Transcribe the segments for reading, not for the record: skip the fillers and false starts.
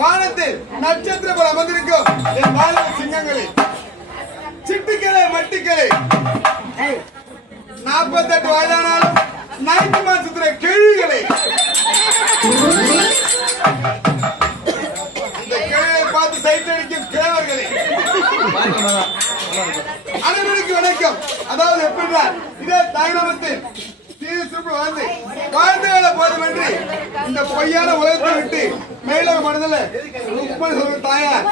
வானத்தில் நட்சத்திர போல அமர்ந்திருக்கும் என் பாலக சிங்கங்களே, சிட்டுக்களே, மட்டுக்களே, 48 வயதானாலும் நைட்டு மாசத்துல கிழிகளே, இந்த கிழியை பார்த்து சைட் அடிக்கும் கிழவர்களே, அனைவருக்கு வணக்கம். அதாவது எப்படின்னா இதே தாய்நாமத்தில் வாழ்ந்து வாழ்ந்துகளை போதுமின்றி இந்த பொய்யான உலகத்தை விட்டு மேலோக மனதில் ருக்மணி சொல்ற தாயார்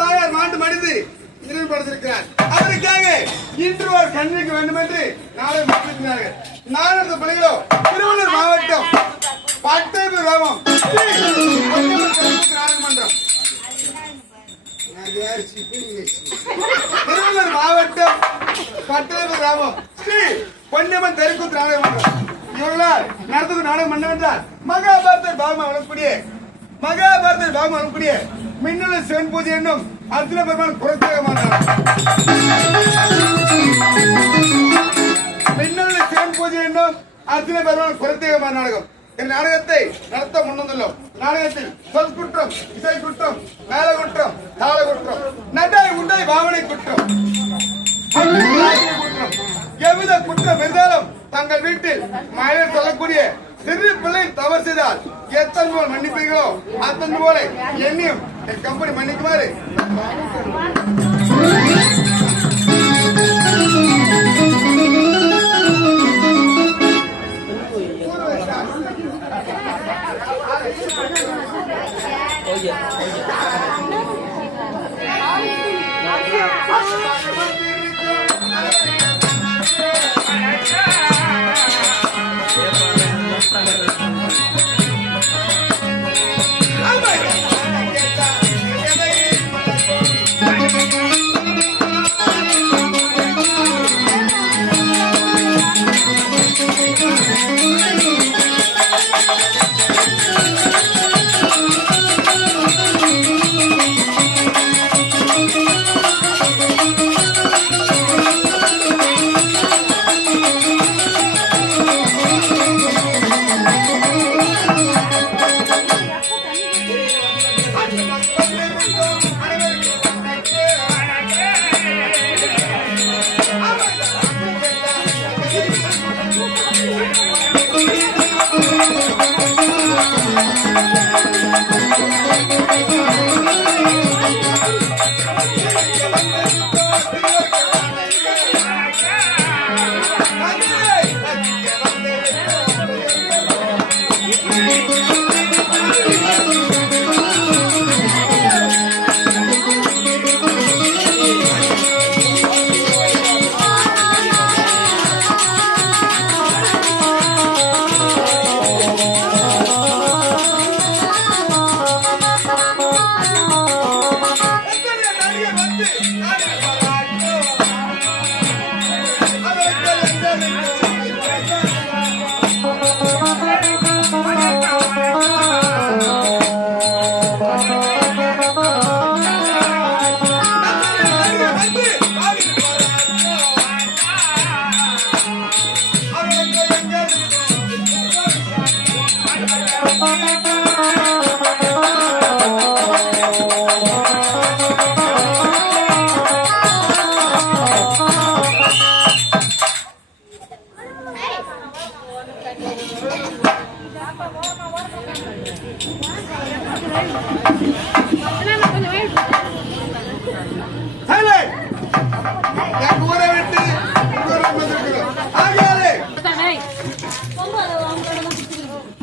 தாயார் மாண்டு மனிது நினைவுபடுத்திருக்கிறார். அவருக்காக இன்று ஒரு கண்ணிக்கு வேண்டும் என்று நாளை மாற்றிருக்கிறார்கள். நாளை பணிகளோ திருவள்ளூர் மாவட்டம் பட்டேபு கிராமம் நாடகமன்றம். திருவள்ளூர் மாவட்டம் பட்டேபு கிராமம் ஸ்ரீ பொன்னியம்மன் தெருக்கூத்து நாடகமன்றம் இவர்களால் நடத்தும் நாடகம் என்னவென்றால் மகாபாரத பாகமாக வழங்கக்கூடிய மின்னணு சிவன் பூஜை என்னும் அர்ஜுன பெருமான் குறைத்தகமானார். மின்னணு சிவன் பூஜை என்னும் அர்ஜுன பெருமான் குறைத்தகமான நாடகம். இந்த நாடகத்தை நடத்த முன்வந்துள்ளோம். நாடகத்தில் சொல் குற்றம், இசை குற்றம், மேல குற்றம், தாள குற்றம், நட்டாய் உண்டாய் பாவனை குற்றம், எவ்வித குற்றம் இருந்தாலும் தங்கள் வீட்டில் மழையில் சொல்லக்கூடிய சிறு பிள்ளை தவறு செய்தால் எத்தனை போல் மன்னிப்பீர்களோ அத்தனை போல என்னையும் என் கம்பெனி மன்னிக்குமாறு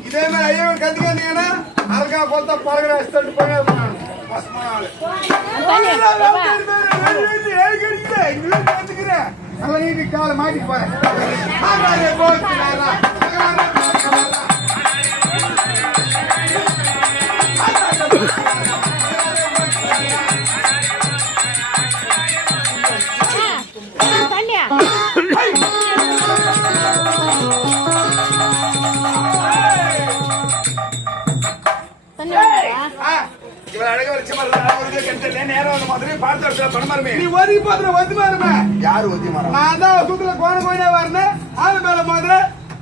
இதே மாதிரி ஐயவன் கத்துக்காந்தீங்கன்னா அரைக்கா போத்தா பழகிற காலை மாட்டிட்டு போறேன்.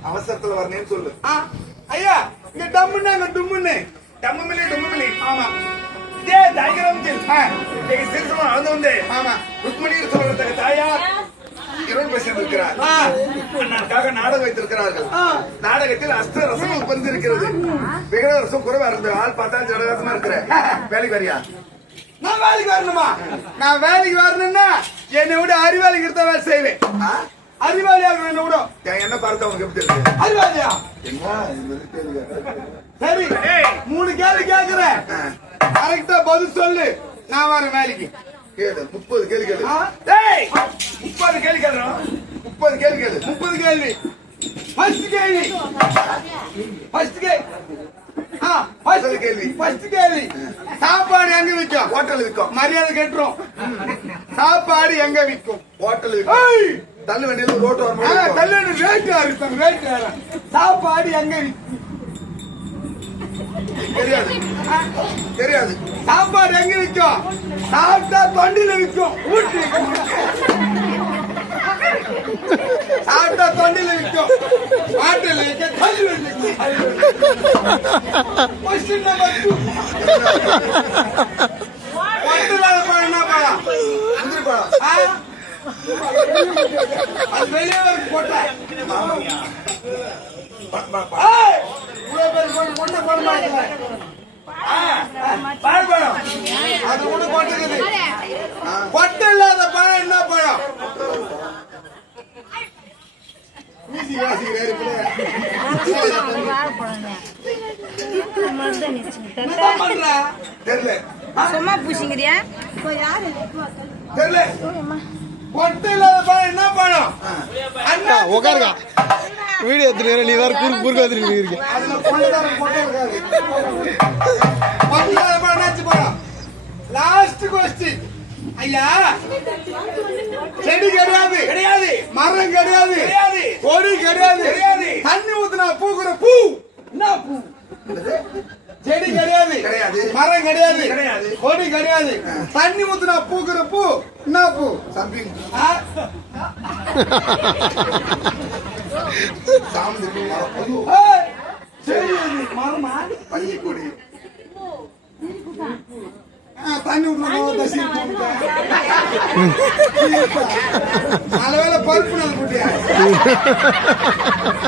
அவசரத்துல வரணும்னு சொல்லு. ஐயா இங்க டம்முன்னு டும்முன்னு டம்முமில்லி டும்முமில்லி. ஆமா இதே தைரியத்தில் சிறுசமா நடந்து வந்து ஆமா ருக்மணியில் சொல்றதுக்கு தாயார் இரண்டு பேர் இருக்கிறார் அண்ணனுக்காக நாடகம் வைத்திருக்கிறார்கள். நாடகத்தில் அஸ்திர ரசம் வந்திருக்கிறது. விகட ரசம் குறைவா இருந்தது. ஆள் பார்த்தா ஜடகாசமா இருக்கிற வேலைக்கு வரியா? நான் வேலைக்கு வரணுமா? நான் வேலைக்கு வரணும்னா என்னை விட அறிவாளிக்கு இருந்த வேலை செய்வேன். அறிவாளியா என்ன விட என்ன பார்த்தா உனக்கு எப்படி இருக்கு? அறிவாளியா? சரி 3 கேள்வி கேட்கிறேன். கரெக்டா பதில் சொல்லு. நான் வரேன் வேலைக்கு. கேளு 30 கேள்வி கேளு. 30 கேள்வி கேளுறோம். 30 கேள்வி கேளு. 30 கேள்வி. ஃபர்ஸ்ட் கேள்வி. ஃபர்ஸ்ட் கேள்வி. சாப்பாடு எங்க விற்கும்? ஹோட்டல் விற்கும். மரியாதை கட்டுறோம். சாப்பாடு எங்க விற்கும்? ஹோட்டல் விற்கும். தள்ளு வண்டியில ரோட்டு வரும். தள்ளு ரேட் இருக்கும். சாப்பாடு எங்க விற்கும்? தெரியாது. தெரியாது. சாப்பாடு எங்க விற்கும்? சாப்பிட்டா தொண்டில விற்கும். ஊட்டி சாப்பிட்டா தொண்டில விற்கும். ஆட்டில விற்க தள்ளி விற்கும். Question number 2. வண்டிலாத பழம் என்ன பழம்? முந்திரி பழம். அது வெளியே வரைக்கும் போட்டா பழம் அது கூட போட்டுக்குது. கொட்டை இல்லாத பழம் என்ன பழம்? தெரியல. சும்மா பூசிங்கிறியா? தெரியல. கொட்டை இல்லாத பழம் என்ன பழம்? உட்காருங்க வீடியோ எடுத்துட்டு நீ வேற குறுக்கு வந்துட்டு இருக்கீங்க. அதுல கொள்ளைதாரம் கொட்டை இருக்காது. கொட்டை இல்லாத பழம் என்னாச்சு பழம்? Last question. ஐயா செடி கிடையாது. கிடையாது. மரம் கிடையாது. கிடையாது. கொடி கிடையாது. கிடையாது. தண்ணி ஊத்துனா பூக்குற பூ என்ன பூ? செடி கிடையாது. கிடையாது. மரம் கிடையாது. கிடையாது. கொடி கிடையாது. தண்ணி ஊத்துனா பூக்குற பூ என்ன பூ? சம்பிங். சாமந்தி பூ. சரி மரமா? பள்ளிக்கூடி. தண்ணி ஊத்துனா நல்லவேளை பருப்பு நாள் போட்டியா?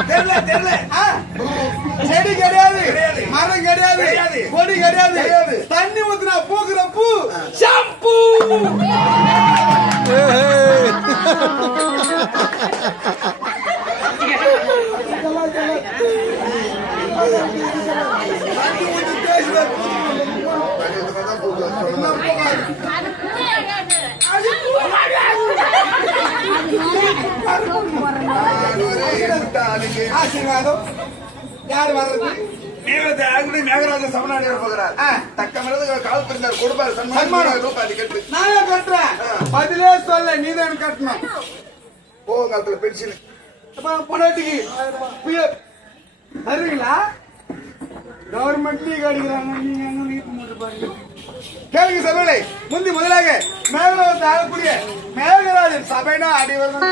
தெரியல. தெரியல. செடி கிடையாது. கிடையாது. மரம் கிடையாது. கிடையாது. கொடி கிடையாது. கிடையாது. தண்ணி ஊத்துனா பூக்குற பூ ஷாம்பு. தண்ணி ஊத்தி பேசுற பூ. ஆசீர்வாதம் யார் வர்றது? மேகராஜ சமநாடு போகிறார். தக்க கால் பிரிந்தார் கொடுப்பார் சன்மானம் ரூபாய் கேட்டு நான் கட்டுறேன். பதிலே சொல்ல நீதான் கட்டணும். போகாலத்துல பென்ஷன் பொண்டாட்டிக்கு தருவீங்களா? கவர்மெண்ட் லீக் அடிக்கிறாங்க. நீங்க எங்க வீட்டு மட்டும் பாருங்க. கேளுங்க சபையிலே முந்தி முதலாக மேகராஜன் ஆகக்கூடிய மேகராஜன் சபைனா அடி வந்து